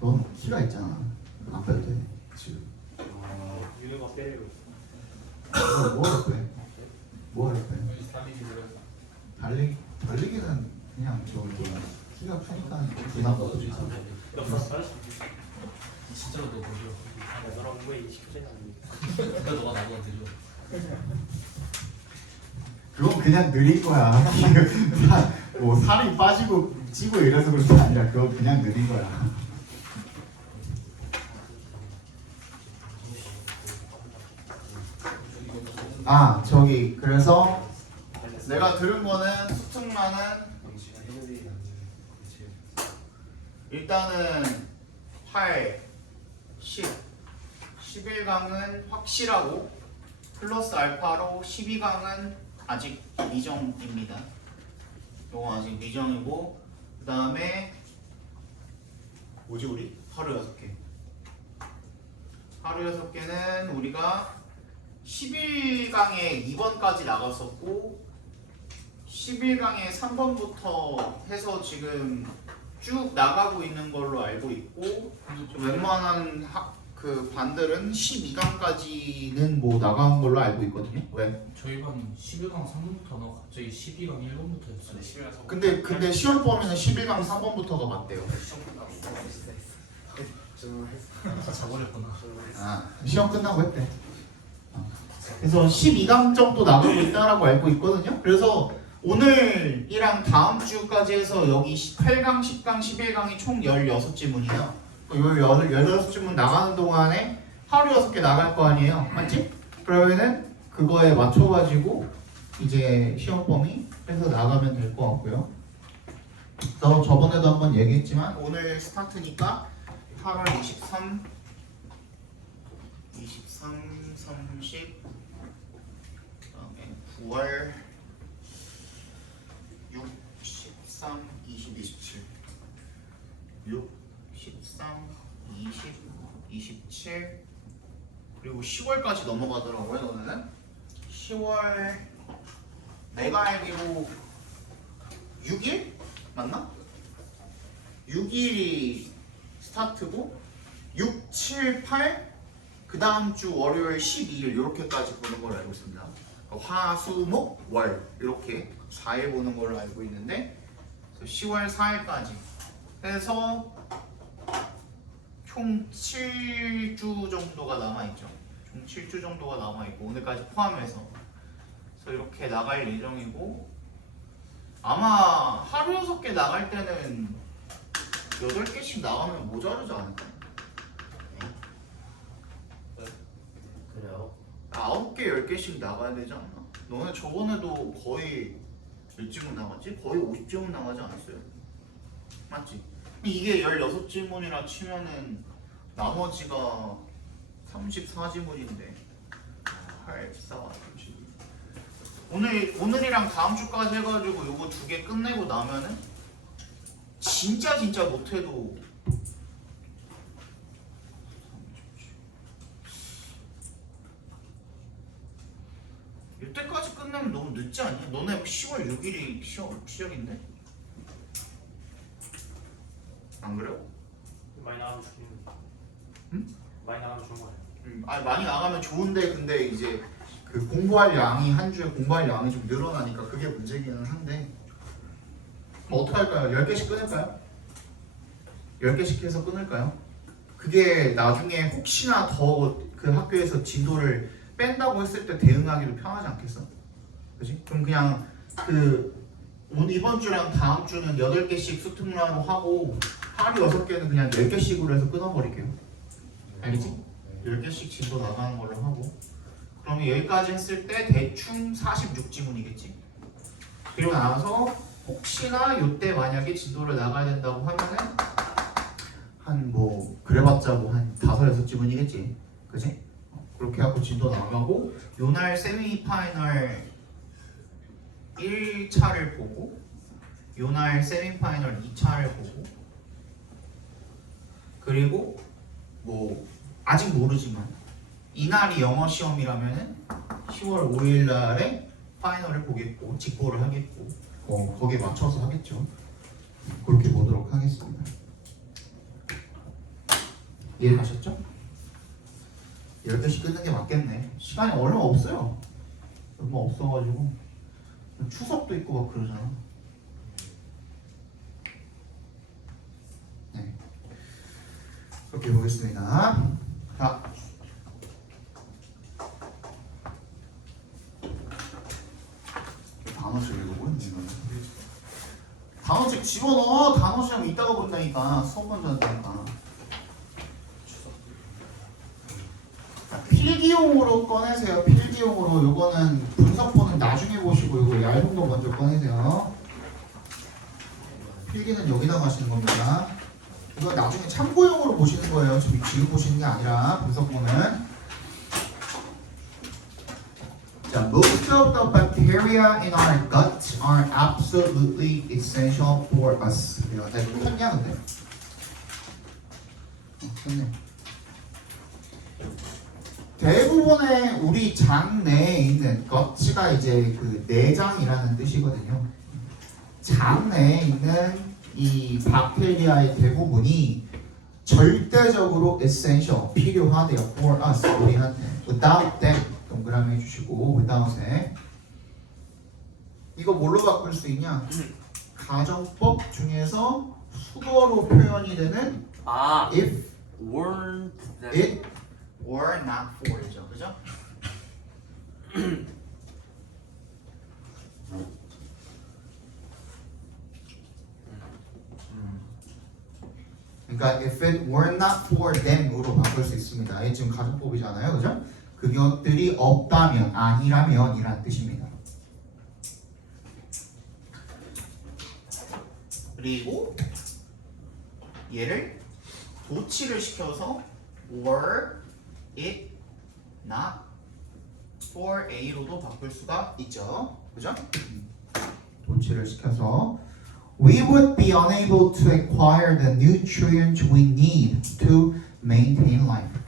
넌 키가 있잖아. 안 빼도 돼. 지금. 유네가 빼래요. 뭐하러 빼? 뭐하러 빼? 달리기는 그냥 저기 키가 크니까 부담 없지. 진짜로 너 보죠. 너랑 공부에 20%는 아닙니다. 그래 너가 나보다 되죠. 그건 그냥 느린 거야. 뭐 살이 빠지고 찌고 이래서 그런 게 아니라 그건 그냥 느린 거야. 아 저기 그래서 내가 들은 거는 수특란은 일단은 8, 10, 11강은 확실하고 플러스 알파로 12강은 아직 미정입니다. 이거 아직 미정이고 그 다음에 뭐지 우리? 하루 6개 하루 6개는 우리가 11강에 2번까지 나갔었고 11강에 3번부터 해서 지금 쭉 나가고 있는 걸로 알고 있고 웬만한 그 반들은 12강까지는 뭐 나간 걸로 알고 있거든요. 왜? 저희 반 11강 3번부터 나와 갑자기 12강 1번부터 했어요. 근데 시험 범위는 11강 3번부터가 맞대요. 다 자버렸구나. 아, 시험 끝나고 했대. 그래서 12강 정도 나가고 있다라고 알고 있거든요. 그래서 오늘이랑 다음 주까지 해서 여기 8강, 10강, 11강이 총 16지문이에요. 16지문 나가는 동안에 하루 6개 나갈 거 아니에요. 맞지? 그러면은 그거에 맞춰가지고 이제 시험 범위 해서 나가면 될 것 같고요. 그래서 저번에도 한번 얘기했지만 오늘 스타트니까 8월 23, 30, 그다음에 9월 6, 13, 20, 27 6, 13, 20, 27 그리고 10월까지 넘어가더라고요. 너네는 10월 내가 알기로 6일? 맞나? 6일이 스타트고 6, 7, 8 그 다음 주 월요일 12일 이렇게까지 보는 걸로 알고 있습니다. 화, 수, 목, 월 이렇게 4일 보는 걸로 알고 있는데 10월 4일까지 해서 총 7주 정도가 남아있죠. 총 7주 정도가 남아있고 오늘까지 포함해서 그래서 이렇게 나갈 예정이고 아마 하루 6개 나갈 때는 8개씩 나가면 모자르지 않을까? 그래요? 9개, 10개씩 나가야 되지 않나? 너네 저번에도 거의 몇 지문 나갔지? 거의 50지문 나가지 않았어요? 맞지? 이게 16지문이라 치면은 나머지가 34지문인데 8, 4, 30 오늘이랑 다음 주까지 해가지고 요거 2개 끝내고 나면은 진짜 못해도 이때까지 끝내면 너무 늦지 않냐? 너네 10월 6일이 시작인데? 안 그래요? 많이 나가면 좋겠는데. 응? 많이 나가면 좋은 거 아니에요? 아니 많이 나가면 좋은데 근데 이제 그 공부할 양이 한 주에 공부할 양이 좀 늘어나니까 그게 문제기는 한데 뭐 어떻게 할까요? 10개씩 끊을까요? 10개씩 해서 끊을까요? 그게 나중에 혹시나 더 그 학교에서 진도를 뺀다고 했을 때 대응하기도 편하지 않겠어? 그지? 그럼 그냥 그 이번 주랑 다음 주는 8개씩 수특란으로 하고 하루 6개는 그냥 10개씩으로 해서 끊어버릴게요. 알겠지? 10개씩 진도 나가는 걸로 하고 그러면 여기까지 했을 때 대충 46지문이겠지? 그리고 나서 혹시나 이때 만약에 진도를 나가야 된다고 하면은 한 뭐 그래봤자 뭐 한 5, 6지문이겠지? 그지? 그렇게 하고 진도 나가고 요날 세미파이널 1차를 보고 요날 세미파이널 2차를 보고 그리고 뭐 아직 모르지만 이날이 영어 시험이라면은 10월 5일 날에 파이널을 보겠고 직보를 하겠고 거기에 맞춰서 하겠죠. 그렇게 보도록 하겠습니다. 이해가셨죠? 12시 끊는 게 맞겠네. 시간이 얼마 없어요. 얼마 없어가지고 추석도 있고 막 그러잖아. 네. 그렇게 보겠습니다. 자, 단어책 읽어보겠네. 단어책 집어넣어. 단어책 이따가 본다니까. 수업 먼저 한다니까. 필기용으로 꺼내세요. 필기용으로. 요거는 분석본은 나중에 보시고 이거 얇은 거 먼저 꺼내세요. 필기는 여기다 가시는 겁니다. 이거 나중에 참고용으로 보시는 거예요. 지금 보시는 게 아니라 분석본은. 자, most of the bacteria in our gut are absolutely essential for us. 야, 나 이거 폈냐 근데? 폈네. 대부분의 우리 장 내에 있는 gut가 이제 그 내장이라는 뜻이거든요. 장 내에 있는 이 박테리아의 대부분이 절대적으로 essential 필요하대요. for us 우리한테. without them 동그라미 해주시고 without에 이거 뭘로 바꿀 수 있냐? 가정법 중에서 수거로 표현이 되는 if weren't that it or not for죠, 그죠? 그러니까 if it were not for them으로 바꿀 수 있습니다. 이게 지금 가정법이잖아요, 그죠? 그것들이 없다면, 아니라면 이란 뜻입니다. 그리고 얘를 도치를 시켜서 were it not for A로도 바꿀 수가 있죠. 그죠? 도치를 시켜서 we would be unable to acquire the nutrients we need to maintain life.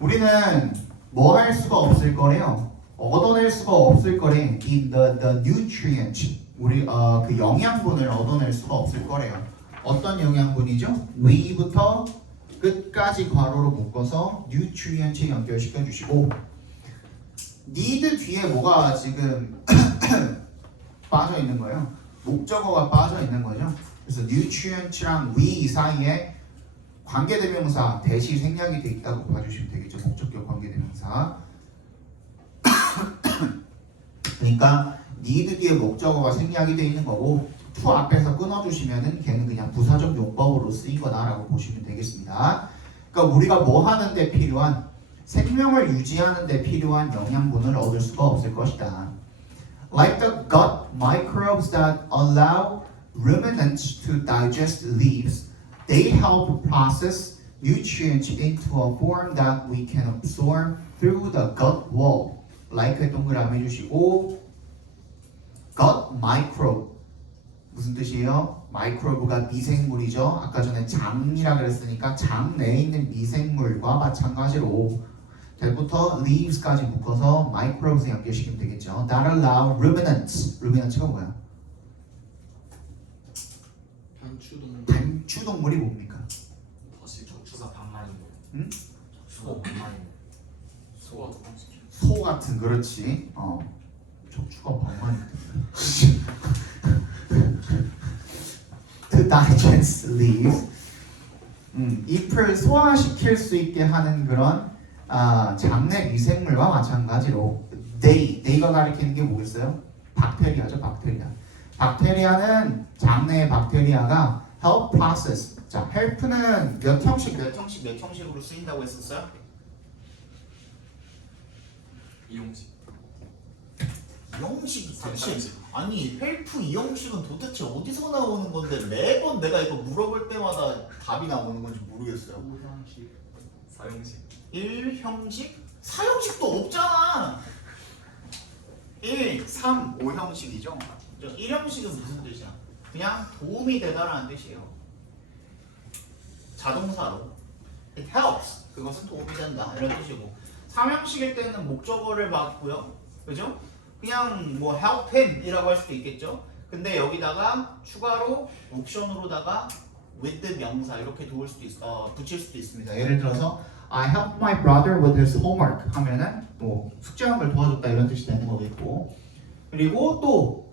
우리는 뭐 할 수가 없을 거래요. 얻어낼 수가 없을 거래. in the nutrients. 우리 그 영양분을 얻어낼 수가 없을 거래요. 어떤 영양분이죠? we부터 끝까지 괄호로 묶어서 nutrients에 연결시켜 주시고 need 뒤에 뭐가 지금 빠져 있는 거예요? 목적어가 빠져 있는 거죠. 그래서 nutrients랑 we 사이에 관계대명사 대시 생략이 돼 있다고 봐주시면 되겠죠. 목적격 관계대명사. 그러니까 need 뒤에 목적어가 생략이 돼 있는 거고 to 앞에서 끊어주시면은 걔는 그냥 부사적 용법으로 쓰인 거다라고 보시면 되겠습니다. 그러니까 우리가 뭐 하는데 필요한 생명을 유지하는데 필요한 영양분을 얻을 수가 없을 것이다. Like the gut microbes that allow ruminants to digest leaves, they help process nutrients into a form that we can absorb through the gut wall. Like에 동그라미 해주시고 gut microbe 무슨 뜻이에요? 마이크로브가 미생물이죠. 아까 전에 장이라 그랬으니까 장 내에 있는 미생물과 마찬가지로 대부터 leaves까지 묶어서 microbes 연결시키면 되겠죠. That allow ruminants. ruminants가 뭐야? 단추동물이 뭡니까? 다시 척추가 반만이고 응? 척추가 반만이고 소화 도망시키. 소 같은 그렇지. 척추가 반만이 to digest leaves. 잎을 소화시킬 수 있게 하는 그런 장내 미생물과 마찬가지로 they가 가리키는 게 뭐겠어요? 박테리아죠, 박테리아. 박테리아는 장내의 박테리아가 help process. 자, help는 몇 형식으로 쓰인다고 했었어요? 이용식 이형식 도대체 아니 헬프 이형식은 도대체 어디서 나오는 건데 매번 내가 이거 물어볼 때마다 답이 나오는 건지 모르겠어요. 5형식 4형식 1형식? 4형식도 없잖아. 1, 3, 5형식이죠. 1형식은 무슨 뜻이야? 그냥 도움이 되다라는 뜻이에요. 자동사로 it helps. 그것은 도움이 된다 이런 뜻이고 3형식일 때는 목적어를 받고요. 그죠? 그냥 뭐 help him이라고 할 수도 있겠죠. 근데 여기다가 추가로 옵션으로다가 with 명사 이렇게 붙일 수도 있습니다. 예를 들어서 I helped my brother with his homework 하면은 뭐 숙제하는 걸 도와줬다 이런 뜻이 되는 거겠고, 그리고 또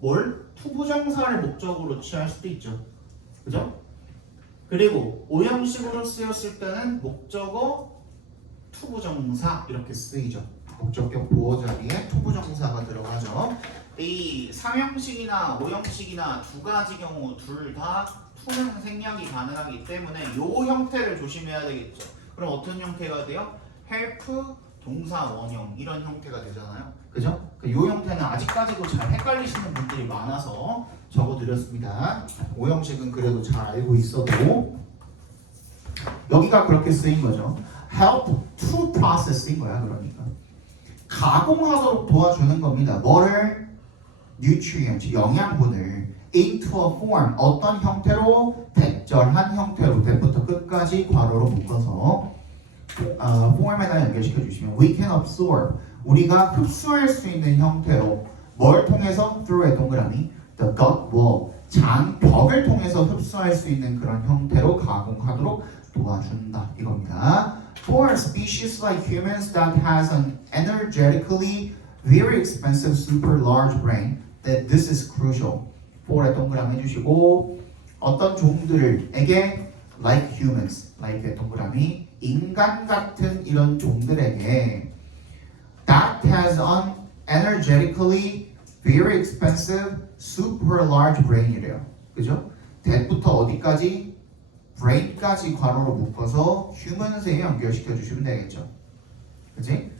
뭘? 투부정사를 목적으로 취할 수도 있죠. 그죠? 그리고 오형식으로 쓰였을 때는 목적어 투부정사 이렇게 쓰이죠. 목적격 보호 자리에 투부정사가 들어가죠. 이 3형식이나 5형식이나 두 가지 경우 둘 다 투는 생략이 가능하기 때문에 이 형태를 조심해야 되겠죠. 그럼 어떤 형태가 돼요? help 동사 원형 이런 형태가 되잖아요. 그죠? 이 형태는 아직까지도 잘 헷갈리시는 분들이 많아서 적어드렸습니다. 5형식은 그래도 잘 알고 있어도 여기가 그렇게 쓰인 거죠. help to process인 거야. 그러니까 가공하도록 도와주는 겁니다. 뭐를? nutrient, 영양분을 into a form, 어떤 형태로? 백절한 형태로, 대부터 끝까지 괄호로 묶어서 form에다 연결시켜 주시면 we can absorb, 우리가 흡수할 수 있는 형태로 뭘 통해서? through의 동그라미 the gut wall, 장벽을 통해서 흡수할 수 있는 그런 형태로 가공하도록 도와준다 이겁니다. For species like humans that has an energetically very expensive super large brain, that this is crucial. for의 동그라미 해주시고 어떤 종들에게 like humans, like의 동그라미 인간 같은 이런 종들에게 that has an energetically very expensive super large brain이래요. 그죠? that부터 어디까지? brain까지 괄호로 묶어서 humans에 연결시켜 주시면 되겠죠. 그치?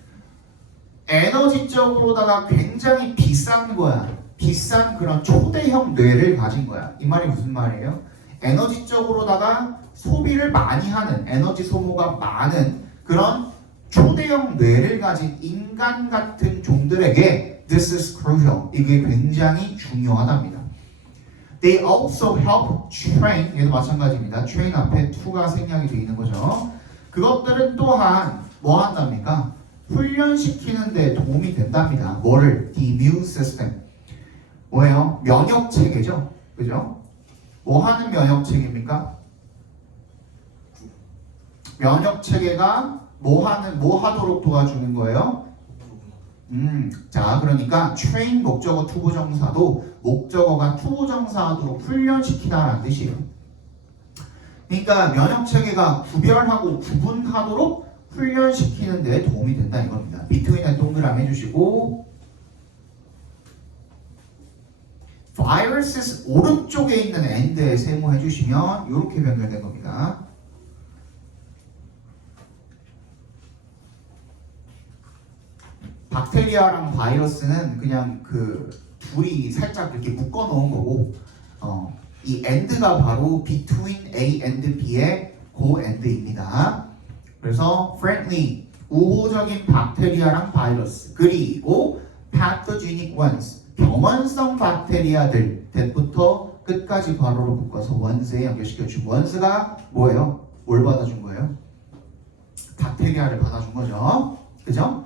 에너지적으로다가 굉장히 비싼 거야. 비싼 그런 초대형 뇌를 가진 거야. 이 말이 무슨 말이에요? 에너지적으로다가 소비를 많이 하는, 에너지 소모가 많은 그런 초대형 뇌를 가진 인간 같은 종들에게 this is crucial. 이게 굉장히 중요하답니다. They also help train, 얘도 마찬가지입니다. train 앞에 to가 생략이 되어 있는 거죠. 그것들은 또한 뭐 한답니까? 훈련시키는 데 도움이 된답니다. 뭐를? The immune system. 뭐예요? 면역 체계죠. 그죠? 뭐 하는 면역 체계입니까? 면역 체계가 뭐 하도록 도와주는 거예요? 자, 그러니까 train 목적어 투부정사도 목적어가 투부정사하도록 훈련시키다라는 뜻이에요. 그러니까 면역 체계가 구별하고 구분하도록 훈련시키는 데 도움이 된다 이겁니다. between에 동그라미 해주시고 viruses 오른쪽에 있는 and에 세모해 주시면 이렇게 변경된 겁니다. 박테리아랑 바이러스는 그냥 그 둘이 살짝 이렇게 묶어 놓은 거고 이 and가 바로 between A and B의 고 and입니다. 그래서 friendly 우호적인 박테리아랑 바이러스 그리고 pathogenic ones 병원성 박테리아들 that부터 끝까지 괄호로 묶어서 ones에 연결시켜 주고 ones가 뭐예요? 뭘 받아준 거예요? 박테리아를 받아준 거죠. 그죠?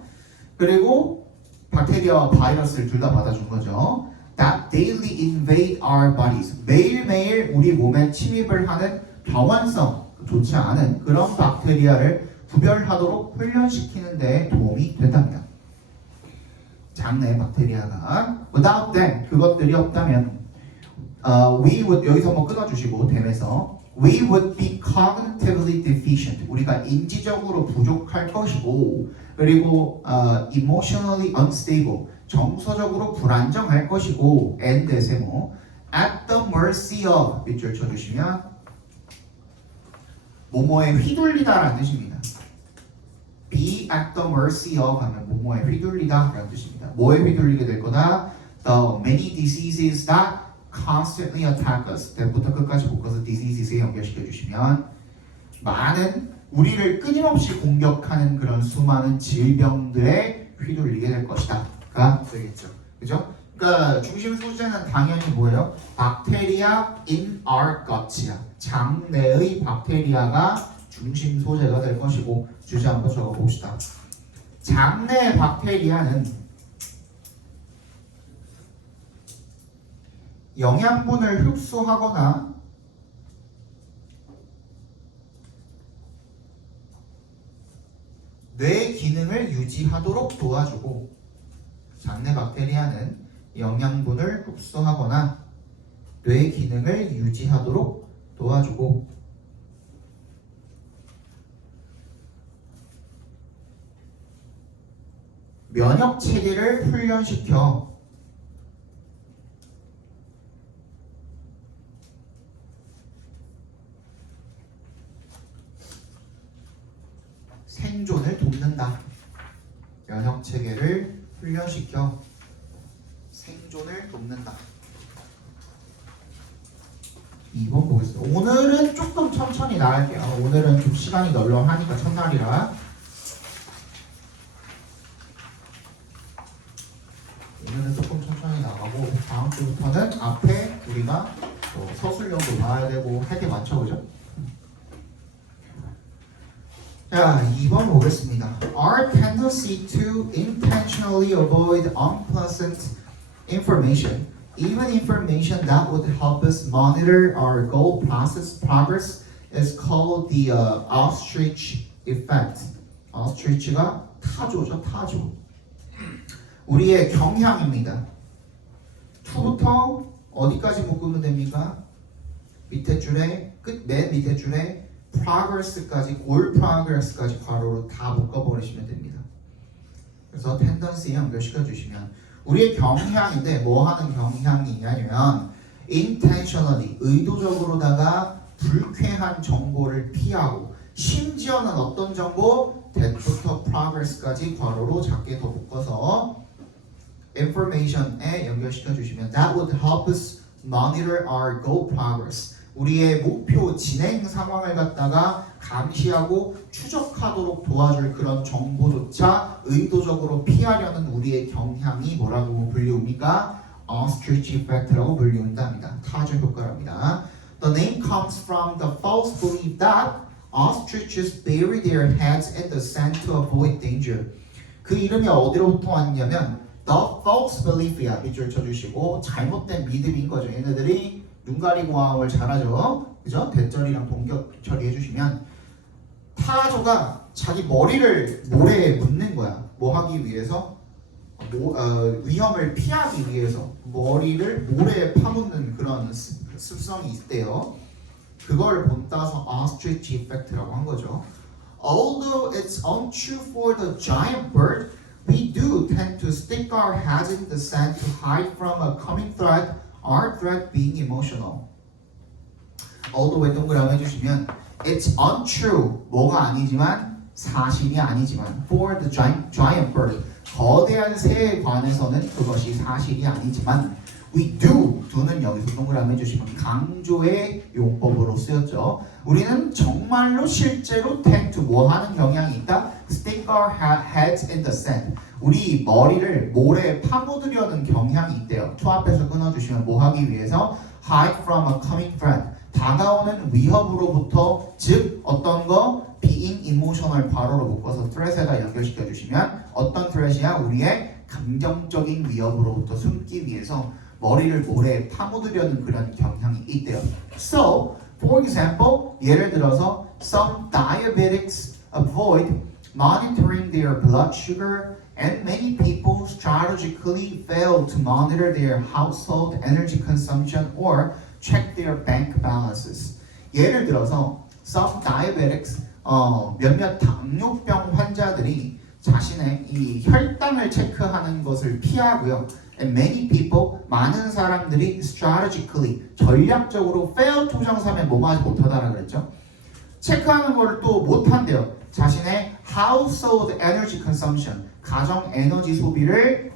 그리고 박테리아와 바이러스를 둘 다 받아준 거죠. That daily invade our bodies. 매일매일 우리 몸에 침입을 하는 병원성 좋지 않은 그런 박테리아를 구별하도록 훈련시키는 데 도움이 된답니다. 장내 박테리아가 without them 그것들이 없다면 we would 여기서 한번 끊어주시고 댐에서 we would be cognitively deficient 우리가 인지적으로 부족할 것이고 그리고 emotionally unstable 정서적으로 불안정할 것이고 and 세모 at the mercy of 밑줄 쳐주시면 뭐뭐에 휘둘리다라는 뜻입니다. be at the mercy of 하면 뭐뭐에 휘둘리다 라는 뜻입니다. 뭐에 휘둘리게 될 거다? The many diseases that constantly attack us. 대부터 끝까지 묶어서 diseases에 연결시켜 주시면 많은 우리를 끊임없이 공격하는 그런 수많은 질병들에 휘둘리게 될 것이다가 되겠죠. 그죠? 그러니까 중심 소재는 당연히 뭐예요? 박테리아 in our guts야. 장내의 박테리아가 중심 소재가 될 것이고 주제 한번 적어봅시다. 장내 박테리아는 영양분을 흡수하거나 뇌 기능을 유지하도록 도와주고, 장내 박테리아는 영양분을 흡수하거나 뇌 기능을 유지하도록 도와주고, 면역 체계를 훈련시켜 생존을 돕는다. 면역 체계를 훈련시켜 생존을 돕는다. 2번 보겠습니다. 오늘은 조금 천천히 나갈게요. 오늘은 좀 시간이 널널하니까 첫날이라. 오늘은 조금 천천히 나가고 다음 주부터는 앞에 우리가 서술형도 나와야 되고 할 게 많죠, 그죠? 자, 2번 보겠습니다. Our tendency to intentionally avoid unpleasant information, even information that would help us monitor our goal process progress, is called the ostrich effect. ostrich가 타조죠, 타조. 우리의 경향입니다. 2부터 어디까지 묶으면 됩니까? 밑에 줄에 맨 밑에 줄에 progress까지, goal progress까지 괄호로 다 묶어버리시면 됩니다. 그래서 tendency 연결시켜 주시면 우리의 경향인데 뭐 하는 경향이냐면 intentionally, 의도적으로다가 불쾌한 정보를 피하고, 심지어는 어떤 정보? that부터 progress까지 괄호로 작게 더 묶어서 information에 연결시켜 주시면 that would help us monitor our goal progress, 우리의 목표 진행 상황을 갖다가 감시하고 추적하도록 도와줄 그런 정보조차 의도적으로 피하려는 우리의 경향이 뭐라고 불리웁니까? ostrich effect라고 불리운답니다. 타조 효과랍니다. The name comes from the false belief that ostriches bury their heads in the sand to avoid danger. 그 이름이 어디로부터 왔냐면 the false belief이야. 밑줄 쳐주시고 잘못된 믿음인 거죠. 얘네들이 눈 가리고 화음을 잘하죠. 그죠? 대절이랑 동격 처리해 주시면 타조가 자기 머리를 모래에 묻는 거야. 뭐 하기 위해서? 위험을 피하기 위해서 머리를 모래에 파묻는 그런 습성이 있대요. 그걸 본따서 ostrich effect라고 한 거죠. Although it's untrue for the giant bird, we do tend to stick our heads in the sand to hide from a coming threat, our threat being emotional. Although에 동그라미 해주시면 it's untrue, 뭐가 아니지만, 사실이 아니지만, for the giant bird, 거대한 새에 관해서는 그것이 사실이 아니지만, we do는 여기서 동그라미 해주시면 강조의 용법으로 쓰였죠. 우리는 정말로 실제로 tend to 뭐 하는 경향이 있다? stick our heads in the sand. 우리 머리를 모래에 파묻으려는 경향이 있대요. to 앞에서 끊어주시면 뭐 하기 위해서? hide from a coming threat. 다가오는 위협으로부터, 즉 어떤 거? being emotional 괄호로 묶어서 threat에다 연결시켜 주시면 어떤 threat이야? 우리의 감정적인 위협으로부터 숨기 위해서 머리를 모래에 파묻으려는 그런 경향이 있대요. So, for example, 예를 들어서 some diabetics avoid monitoring their blood sugar, and many people strategically fail to monitor their household energy consumption or check their bank balances. 예를 들어서 some diabetics, 몇몇 당뇨병 환자들이 자신의 이 혈당을 체크하는 것을 피하고요. And many people, 많은 사람들이 strategically, 전략적으로 fail to 정사면 뭐뭐하지 못하다라고 그랬죠. 체크하는 걸 또 못한대요. 자신의 household energy consumption, 가정 에너지 소비를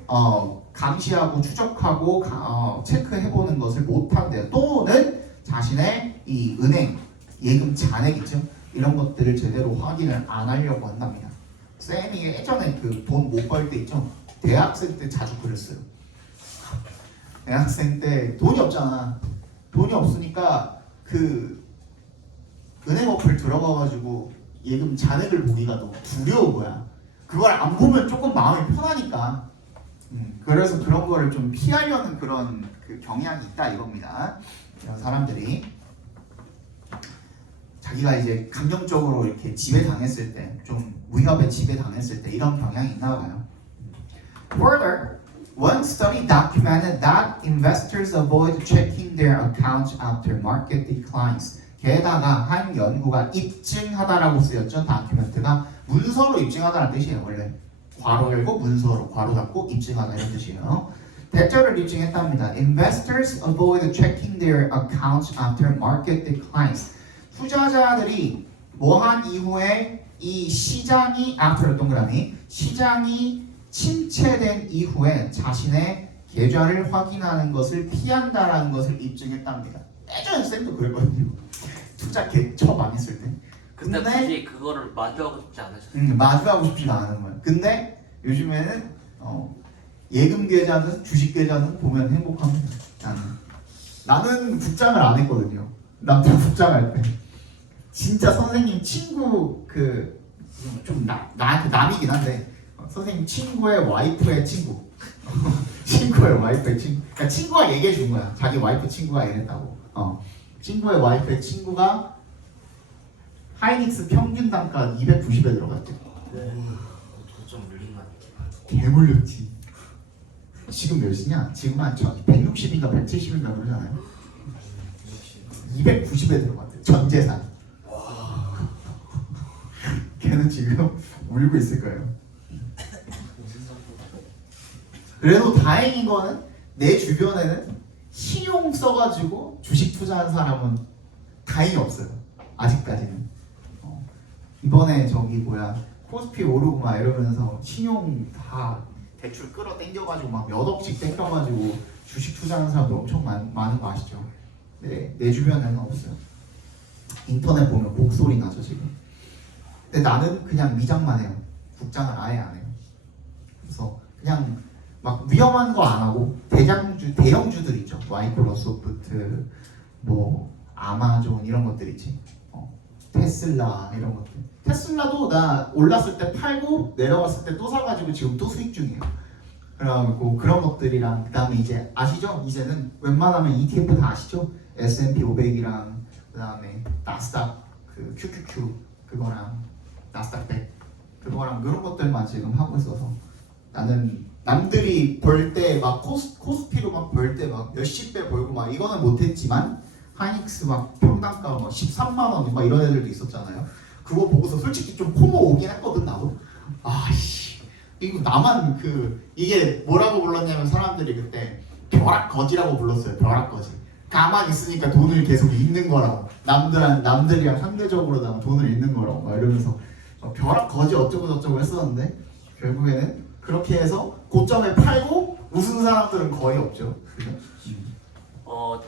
감시하고 추적하고 체크해보는 것을 못한대요. 또는 자신의 이 은행, 예금 잔액이죠. 이런 것들을 제대로 확인을 안 하려고 한답니다. 쌤이 예전에 그 돈 못 벌 때 있죠. 대학생 때 자주 그랬어요. 대학생 때 돈이 없잖아. 돈이 없으니까 그 은행 어플 들어가가지고 예금 잔액을 보기가 너무 두려운 거야. 그걸 안 보면 조금 마음이 편하니까. 그래서 그런 거를 좀 피하려는 그런 그 경향이 있다 이겁니다. 이런 사람들이 자기가 이제 감정적으로 이렇게 지배당했을 때, 좀 위협에 지배당했을 때 이런 경향이 있나 봐요. Further, one study documented that investors avoid checking their accounts after market declines. 게다가 한 연구가 입증하다라고 쓰였죠. 다큐멘트가 문서로 입증하다는 뜻이에요. 원래 괄호 열고 문서로 괄호 닫고 입증하다 이런 뜻이에요. 대절을 입증했답니다. Investors avoid checking their accounts after market declines. 투자자들이 뭐한 이후에 이 시장이 after 동그라미 시장이 침체된 이후에 자신의 계좌를 확인하는 것을 피한다라는 것을 입증했답니다. 예전 쌤도 그랬거든요. 투자 처음 안 했을 때. 근데 굳이 그거를 마주하고 싶지 않으셨어요? 마주하고 싶지가 않은 거예요. 근데 요즘에는 예금 계좌는 주식 계좌는 보면 행복합니다. 나는 국장을 안 했거든요. 남자 국장할 때 진짜 선생님 친구 그 좀 나한테 남이긴 한데 선생님 친구의 와이프의 친구 친구의 와이프의 친구 그러니까 친구가 얘기해 준 거야. 자기 와이프 친구가 이랬다고. 친구의 와이프의 친구가 하이닉스 평균 단가 290에 들어갔대. 좀 물린 것 같아. 개물렸지. 지금 몇이냐? 지금 한 160인가 170인가 그러잖아요. 290에 들어갔대. 전 재산. 걔는 지금 울고 있을 거예요. 그래도 다행인 거는 내 주변에는 신용 써가지고 주식 투자한 사람은 다행히 없어요. 아직까지는. 이번에 저기 뭐야 코스피 오르고 막 이러면서 신용 다 대출 끌어 당겨가지고 막 몇 억씩 땡겨가지고 주식 투자하는 사람도 엄청 많은 거 아시죠? 네, 내 주변에는 없어요. 인터넷 보면 목소리 나죠 지금. 근데 나는 그냥 미장만 해요. 국장을 아예 안 해요. 그래서 그냥 막 위험한 거 안 하고 대형주들 있죠. 마이크로소프트, 뭐 아마존 이런 것들 있지. 테슬라 이런 것들. 테슬라도 나 올랐을 때 팔고 내려갔을 때 또 사가지고 지금 또 수익 중이에요. 그래가지고 그런 것들이랑 그다음에 이제 아시죠? 이제는 웬만하면 ETF 다 아시죠? S&P 500이랑 그다음에 나스닥 그 QQQ 그거랑 나스닥 100 그거랑 그런 것들만 지금 하고 있어서 나는 남들이 벌 때 막 코스피로 막 벌 때 막 몇십 배 벌고 막 이거는 못했지만 하이닉스 막 평단가 막 13만 원 막 이런 애들도 있었잖아요. 그거 보고서 솔직히 좀 포모 오긴 했거든 나도. 아씨 이거 나만 그 이게 뭐라고 불렀냐면 사람들이 그때 벼락거지라고 불렀어요. 벼락거지. 가만히 있으니까 돈을 계속 잃는 거라고. 남들이랑 상대적으로 나 돈을 잃는 거라고 막 이러면서 벼락거지 어쩌고 저쩌고 했었는데 결국에는 그렇게 해서 고점에 팔고 웃은 사람들은 거의 없죠.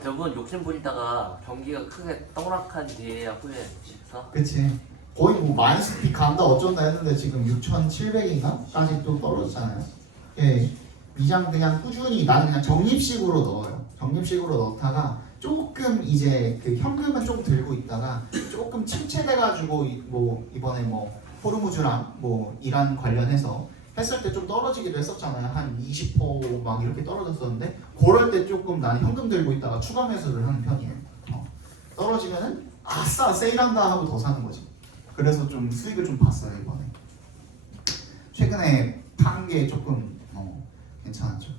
대부분 욕심 부리다가 경기가 크게 떡락한 뒤에야 후회했어. 그치. 거의 뭐 마이너스 피 간다 어쩐다 했는데 지금 6,700인가까지 또 떨어졌잖아요. 예, 미장 그냥 꾸준히 나는 그냥 적립식으로 넣어요. 적립식으로 넣다가 조금 이제 그 현금은 좀 들고 있다가 조금 침체돼가지고 뭐 이번에 뭐 호르무즈랑 뭐 이란 관련해서 했을 때 좀 떨어지기도 했었잖아요. 한 20% 막 이렇게 떨어졌었는데 그럴 때 조금 나는 현금 들고 있다가 추가 매수를 하는 편이에요. 떨어지면은 아싸 세일한다 하고 더 사는 거지. 그래서 좀 수익을 좀 봤어요 이번에. 최근에 판 게 조금 괜찮았죠.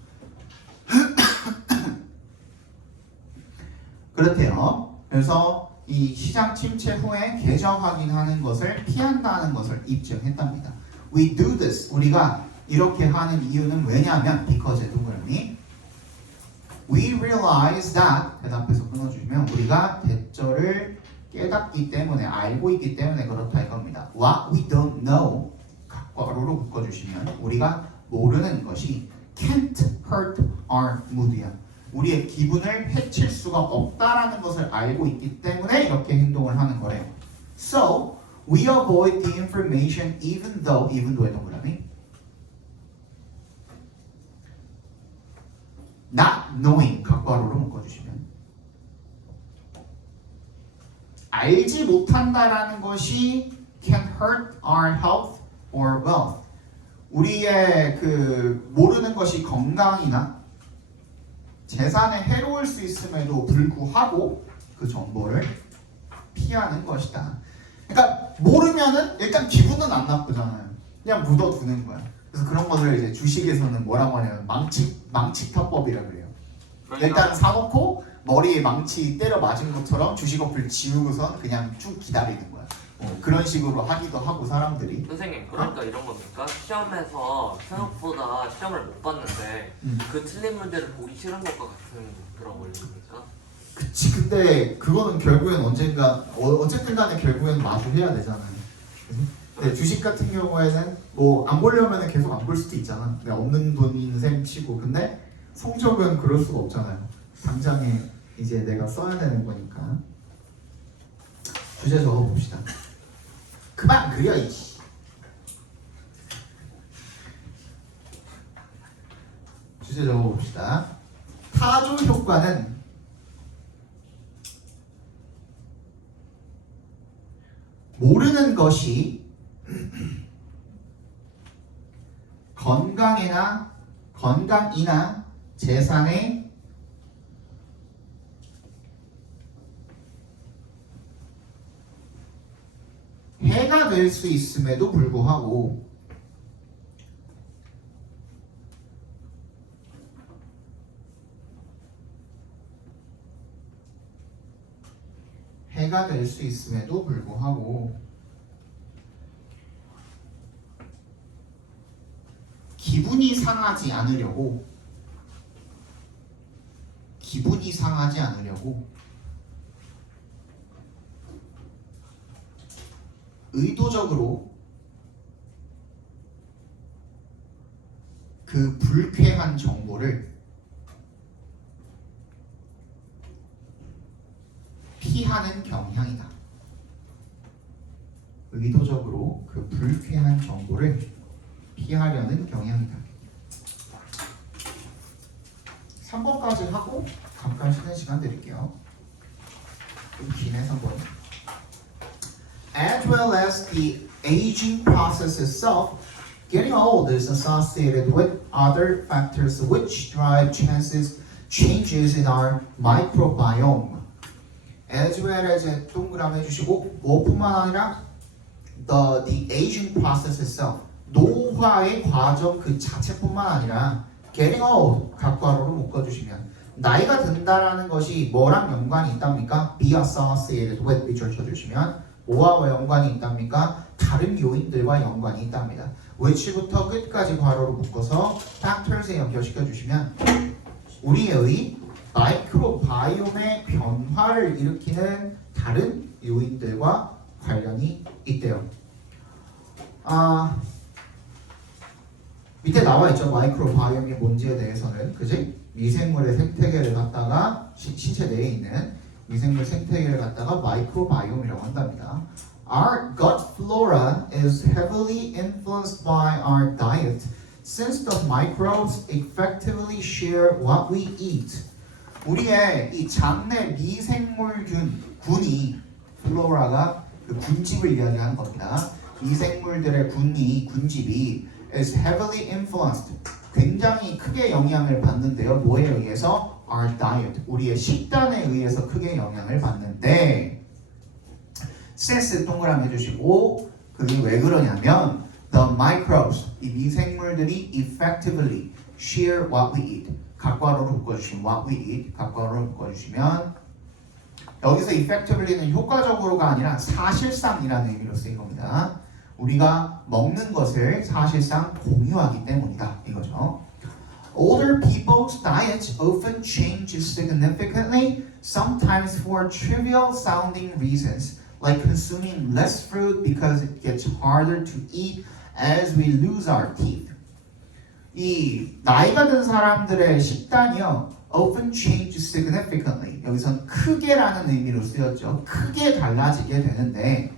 그렇대요. 그래서 이 시장 침체 후에 계좌 확인하는 것을 피한다는 것을 입증했답니다. We do this. 우리가 이렇게 하는 이유는 왜냐하면 because 동그라미 We realize that 대답해서 끊어주시면 우리가 대절을 깨닫기 때문에 알고 있기 때문에 그렇다 이겁니다. What we don't know 괄호로 묶어주시면 우리가 모르는 것이 can't hurt our mood야. 우리의 기분을 해칠 수가 없다라는 것을 알고 있기 때문에 이렇게 행동을 하는 거래요. So we avoid the information even though의 동그라미 not knowing 괄호로 묶어주시면 알지 못한다라는 것이 can hurt our health or wealth. 우리의 그 모르는 것이 건강이나 재산에 해로울 수 있음에도 불구하고 그 정보를 피하는 것이다. 그러니까 모르면은 일단 기분은 안 나쁘잖아요. 그냥 묻어두는 거야. 그래서 그런 거를 이제 주식에서는 뭐라고 하냐면 망치타법이라 그래요. 일단 사놓고 머리에 망치 때려 맞은 것처럼 주식 어플 지우고선 그냥 쭉 기다리는 거야. 그런 식으로 하기도 하고 사람들이. 선생님 그러니까 이런 겁니까? 시험에서 생각보다 시험을 못 봤는데 그 틀린 문제를 보기 싫은 것과 같은 그런 원리입니까? 그치. 근데 그거는 결국엔 언젠가 어쨌든 간에 결국엔 마주해야 되잖아요. 그치? 근데 주식 같은 경우에는 뭐 안 보려면 계속 안 볼 수도 있잖아. 근데 없는 돈인 셈 치고. 근데 성적은 그럴 수가 없잖아요. 당장에 이제 내가 써야 되는 거니까. 주제 적어봅시다. 그만 그려 이씨. 주제 적어봅시다. 타조 효과는 모르는 것이 건강이나 재산에 해가 될 수 있음에도 불구하고 기분이 상하지 않으려고 의도적으로 그 불쾌한 정보를 피하는 경향이다. 의도적으로 그 불쾌한 정보를 피하려는 경향이다. 3번까지 하고 잠깐 쉬는 시간 드릴게요. 좀 기네 3번. As well as the aging process itself, getting old is associated with other factors which drive changes in our microbiome. As well as 동그라미 해주시고 뭐뿐만 아니라 the aging process itself, 노화의 과정 그 자체뿐만 아니라 getting old 각괄호로 묶어주시면 나이가 든다라는 것이 뭐랑 연관이 있답니까? be associated with 밑줄 쳐주시면 뭐와 연관이 있답니까? 다른 요인들과 연관이 있답니다. which부터 끝까지 괄호로 묶어서 factors에 연결시켜 주시면 우리의 마이크로바이옴의 변화를 일으키는 다른 요인들과 관련이 있대요. 밑에 나와 있죠. 마이크로바이옴이 뭔지에 대해서는, 그지? 미생물의 생태계를 갖다가 신체 내에 있는 미생물 생태계를 갖다가 마이크로바이옴이라고 한답니다. Our gut flora is heavily influenced by our diet, since the microbes effectively share what we eat. 우리의 이 장내 미생물균이 플로라가 그 군집을 이야기하는 겁니다. 미생물들의 군집이 is heavily influenced, 굉장히 크게 영향을 받는데요. 뭐에 의해서? Our diet, 우리의 식단에 의해서 크게 영향을 받는데 since 동그라미 해주시고 그게 왜 그러냐면 the microbes, 이 미생물들이 effectively share what we eat, 각괄호로 묶어주시면 what we eat, 각괄호로 묶어주시면 여기서 effectively는 효과적으로가 아니라 사실상이라는 의미로 쓰인 겁니다. 우리가 먹는 것을 사실상 공유하기 때문이다 이거죠. Older people's diets often change significantly, sometimes for trivial sounding reasons, like consuming less fruit because it gets harder to eat as we lose our teeth. 이 나이가 든 사람들의 식단이요, often change significantly. 여기선 크게라는 의미로 쓰였죠. 크게 달라지게 되는데,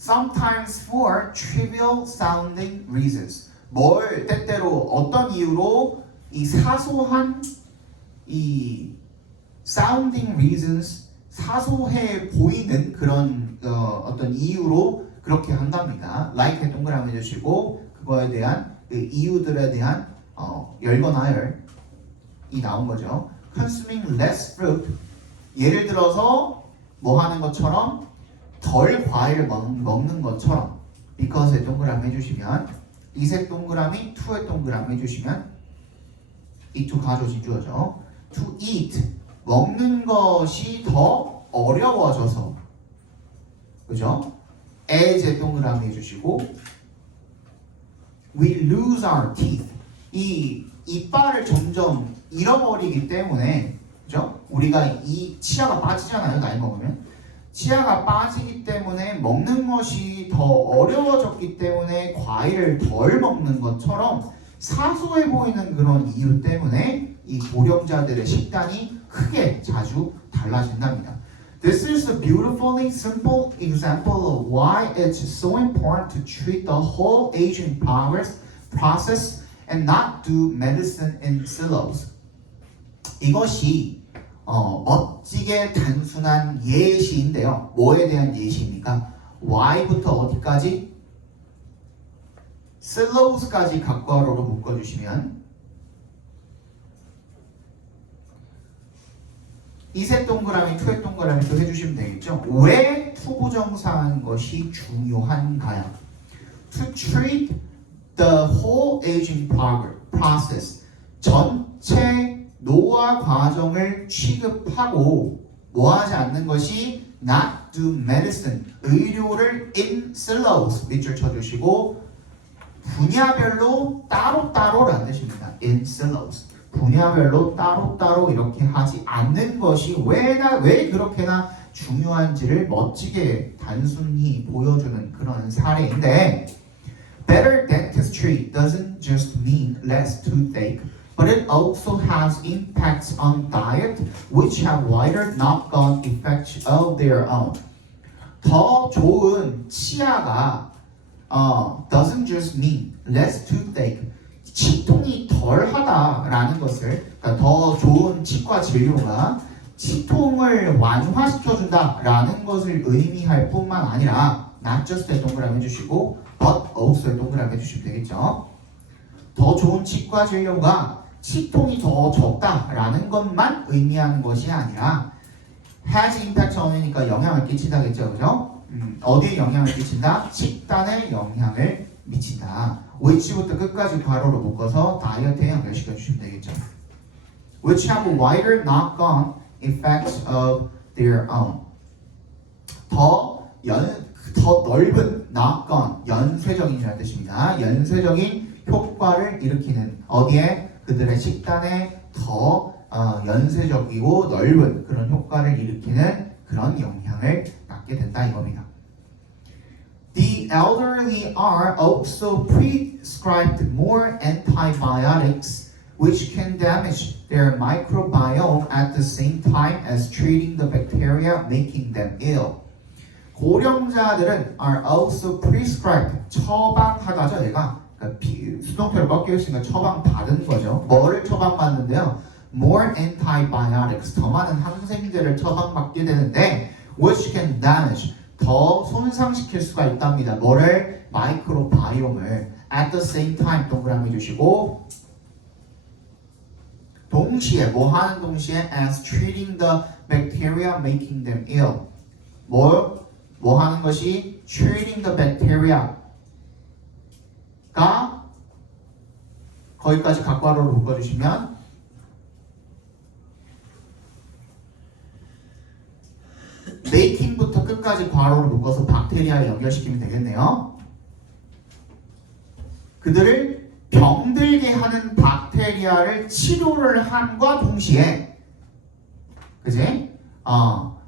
sometimes for trivial sounding reasons. 뭘 때때로 어떤 이유로 이 사소한 이 sounding reasons, 사소해 보이는 그런 어떤 이유로 그렇게 한답니다. like 동그라미 해주시고 그거에 대한 그 이유들에 대한 열거나열 나온 거죠. consuming less fruit. 예를 들어서 뭐 하는 것처럼 덜 과일 먹는 것처럼 because의 동그라미 해주시면 이색 동그라미, to의 동그라미 해주시면 이 두 가져진 주어죠. to eat 먹는 것이 더 어려워져서 그죠? as의 동그라미 해주시고 we lose our teeth 이 이빨을 점점 잃어버리기 때문에 그죠? 우리가 이 치아가 빠지잖아요. 나이 먹으면 치아가 빠지기 때문에 먹는 것이 더 어려워졌기 때문에 과일을 덜 먹는 것처럼 사소해 보이는 그런 이유 때문에 이 고령자들의 식단이 크게 자주 달라진답니다. This is a beautifully simple example of why it's so important to treat the whole aging process and not do medicine in silos. 이것이 멋지게 단순한 예시인데요. 뭐에 대한 예시입니까? Y부터 어디까지? silos까지 각괄호로 묶어주시면 이색 동그라미, 투의 동그라미 또 해주시면 되겠죠. 왜 투부정사한 것이 중요한가요? To treat the whole aging process 전체 노화 과정을 취급하고 뭐하지 않는 것이 not do medicine 의료를 in silos 밑줄 쳐주시고 분야별로 따로따로라는 뜻입니다. in silos 분야별로 따로따로 이렇게 하지 않는 것이 왜 그렇게나 중요한지를 멋지게 단순히 보여주는 그런 사례인데 better dentistry doesn't just mean less toothache but it also has impacts on diet which have wider knock-on effects of their own. 더 좋은 치아가 doesn't just mean less toothache. 치통이 덜하다라는 것을 그러니까 더 좋은 치과 진료가 치통을 완화시켜준다라는 것을 의미할 뿐만 아니라 not just의 동그라미 해주시고 but also의 동그라미 해주시면 되겠죠. 더 좋은 치과 진료가 치통이 더 적다라는 것만 의미하는 것이 아니라 has impact on이니까 영향을 끼친다겠죠, 그죠? 어디에 영향을 끼친다? 식단에 영향을 미친다. which부터 끝까지 괄호로 묶어서 다이어트에 연결시켜 주시면 되겠죠. which have wider knock-on effects of their own. 더 넓은 knock-on, 연쇄적인이라는 뜻입니다. 연쇄적인 효과를 일으키는 어디에? 그들의 식단에 더 연쇄적이고 넓은 그런 효과를 일으키는 그런 영향을 받게 된다 이겁니다. The elderly are also prescribed more antibiotics which can damage their microbiome at the same time as treating the bacteria making them ill. 고령자들은 are also prescribed 처방하다죠. 얘가 그러니까 수동태로 꺾여있으니까 처방받은 거죠. 뭐를 처방받는데요? More antibiotics 더 많은 항생제를 처방받게 되는데 which can damage 더 손상시킬 수가 있답니다. 뭐를? 마이크로바이옴을 at the same time 동그라미 주시고 동시에 뭐 하는 동시에 as treating the bacteria making them ill 뭐 하는 것이 treating the bacteria가 거기까지 각괄호로 묶어주시면 making부터 끝까지 괄호로 묶어서 박테리아에 연결시키면 되겠네요. 그들을 병들게 하는 박테리아를 치료를 함과 동시에 그지?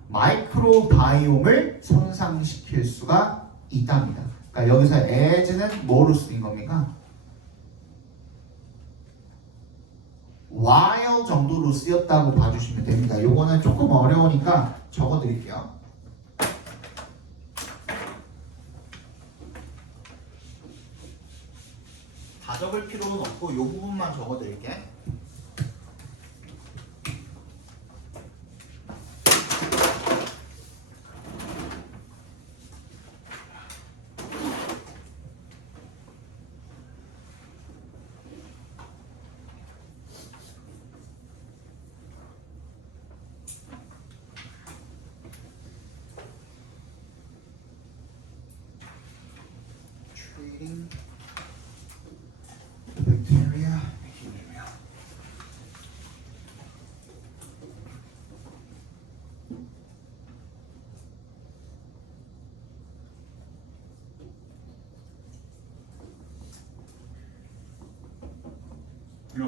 마이크로바이옴을 손상시킬 수가 있답니다. 그러니까 여기서 as는 뭐로 쓰인 겁니까? while 정도로 쓰였다고 봐주시면 됩니다. 요거는 조금 어려우니까 적어드릴게요. 다 적을 필요는 없고 요 부분만 적어드릴게.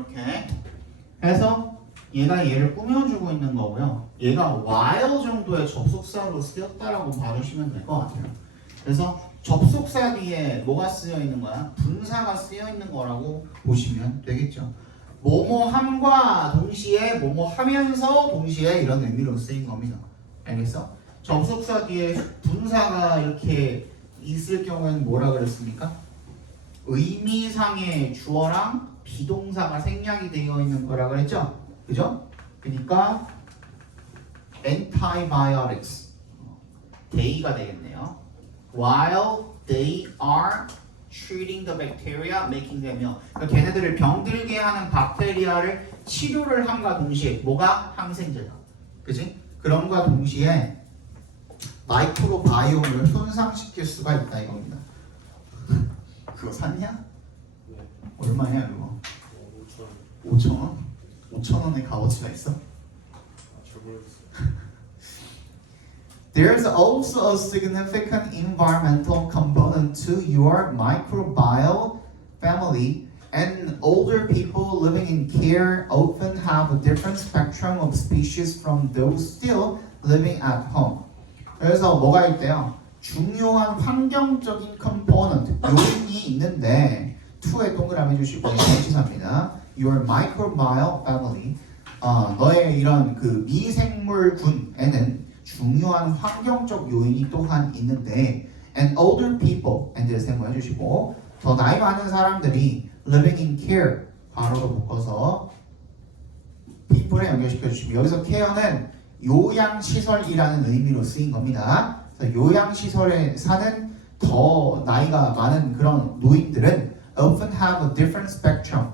이렇게 해서 얘가 얘를 꾸며주고 있는 거고요. 얘가 while 정도의 접속사로 쓰였다라고 봐주시면 될 것 같아요. 그래서 접속사 뒤에 뭐가 쓰여 있는 거야? 분사가 쓰여 있는 거라고 보시면 되겠죠. 뭐뭐함과 동시에 뭐뭐하면서 동시에 이런 의미로 쓰인 겁니다. 알겠어? 접속사 뒤에 분사가 이렇게 있을 경우에는 뭐라 그랬습니까? 의미상의 주어랑 비동사가 생략이 되어 있는 거라 그랬죠? 그죠? 그러니까 antibiotics they가 되겠네요. While they are treating the bacteria, making them ill. 그러니까 걔네들을 병들게 하는 박테리아를 치료를 함과 동시에 뭐가 항생제다. 그지? 그럼과 동시에 마이크로바이옴을 손상시킬 수가 있다 이겁니다. 그거 샀냐? 네. 얼마냐 이거? 5천. 5,000원? 5,000원의 값어치가 있어? 잘 모르겠어요. There's also a significant environmental component to your microbiome family, and older people living in care often have a different spectrum of species from those still living at home. 그래서 뭐가 있대요? 중요한 환경적인 component, 요인이 있는데 2에 동그라미 주시고 전치사입니다. Your microbiome family, 너의 이런 그 미생물군에는 중요한 환경적 요인이 또한 있는데 and older people, and 세모해 주시고 더 나이 많은 사람들이 living in care, 바로로 묶어서 people에 연결시켜 주시고 여기서 care는 요양시설이라는 의미로 쓰인 겁니다. 그래서 요양시설에 사는 더 나이가 많은 그런 노인들은 often have a different spectrum,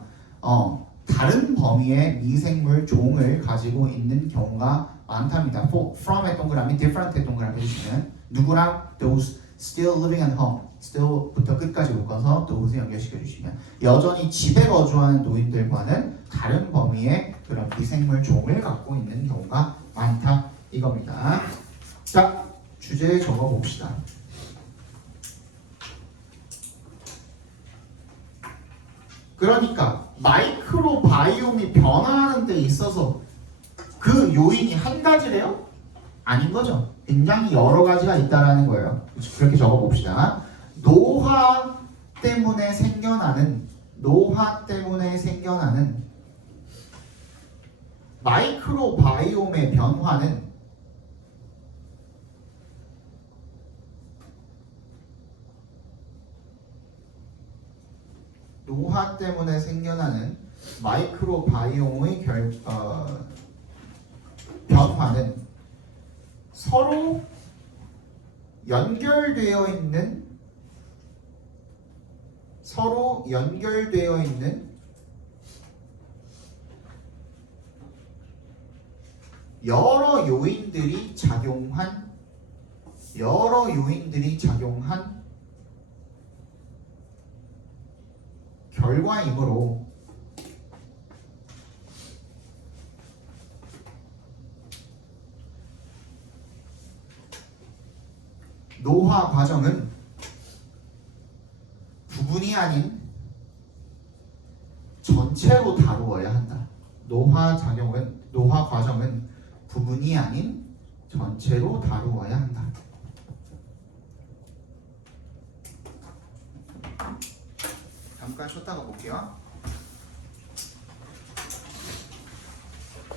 다른 범위의 미생물 종을 가지고 있는 경우가 많답니다. from의 동그라미, different의 동그라미 해주시면 누구랑? those still living at home, still부터 끝까지 묶어서 those 연결시켜 주시면 여전히 집에 거주하는 노인들과는 다른 범위의 그런 미생물 종을 갖고 있는 경우가 많다 이겁니다. 자, 주제 적어 봅시다. 그러니까 마이크로바이옴이 변화하는 데 있어서 그 요인이 한 가지래요? 아닌 거죠. 굉장히 여러 가지가 있다라는 거예요. 그렇게 적어 봅시다. 노화 때문에 생겨나는 마이크로바이옴의 변화는 노화 때문에 생겨나는 마이크로바이옴의 변화는 서로 연결되어 있는 여러 요인들이 작용한 결과이므로 노화 과정은 부분이 아닌 전체로 다루어야 한다. 노화 과정은 부분이 아닌 전체로 다루어야 한다. 잠깐 쉬었다가 볼게요.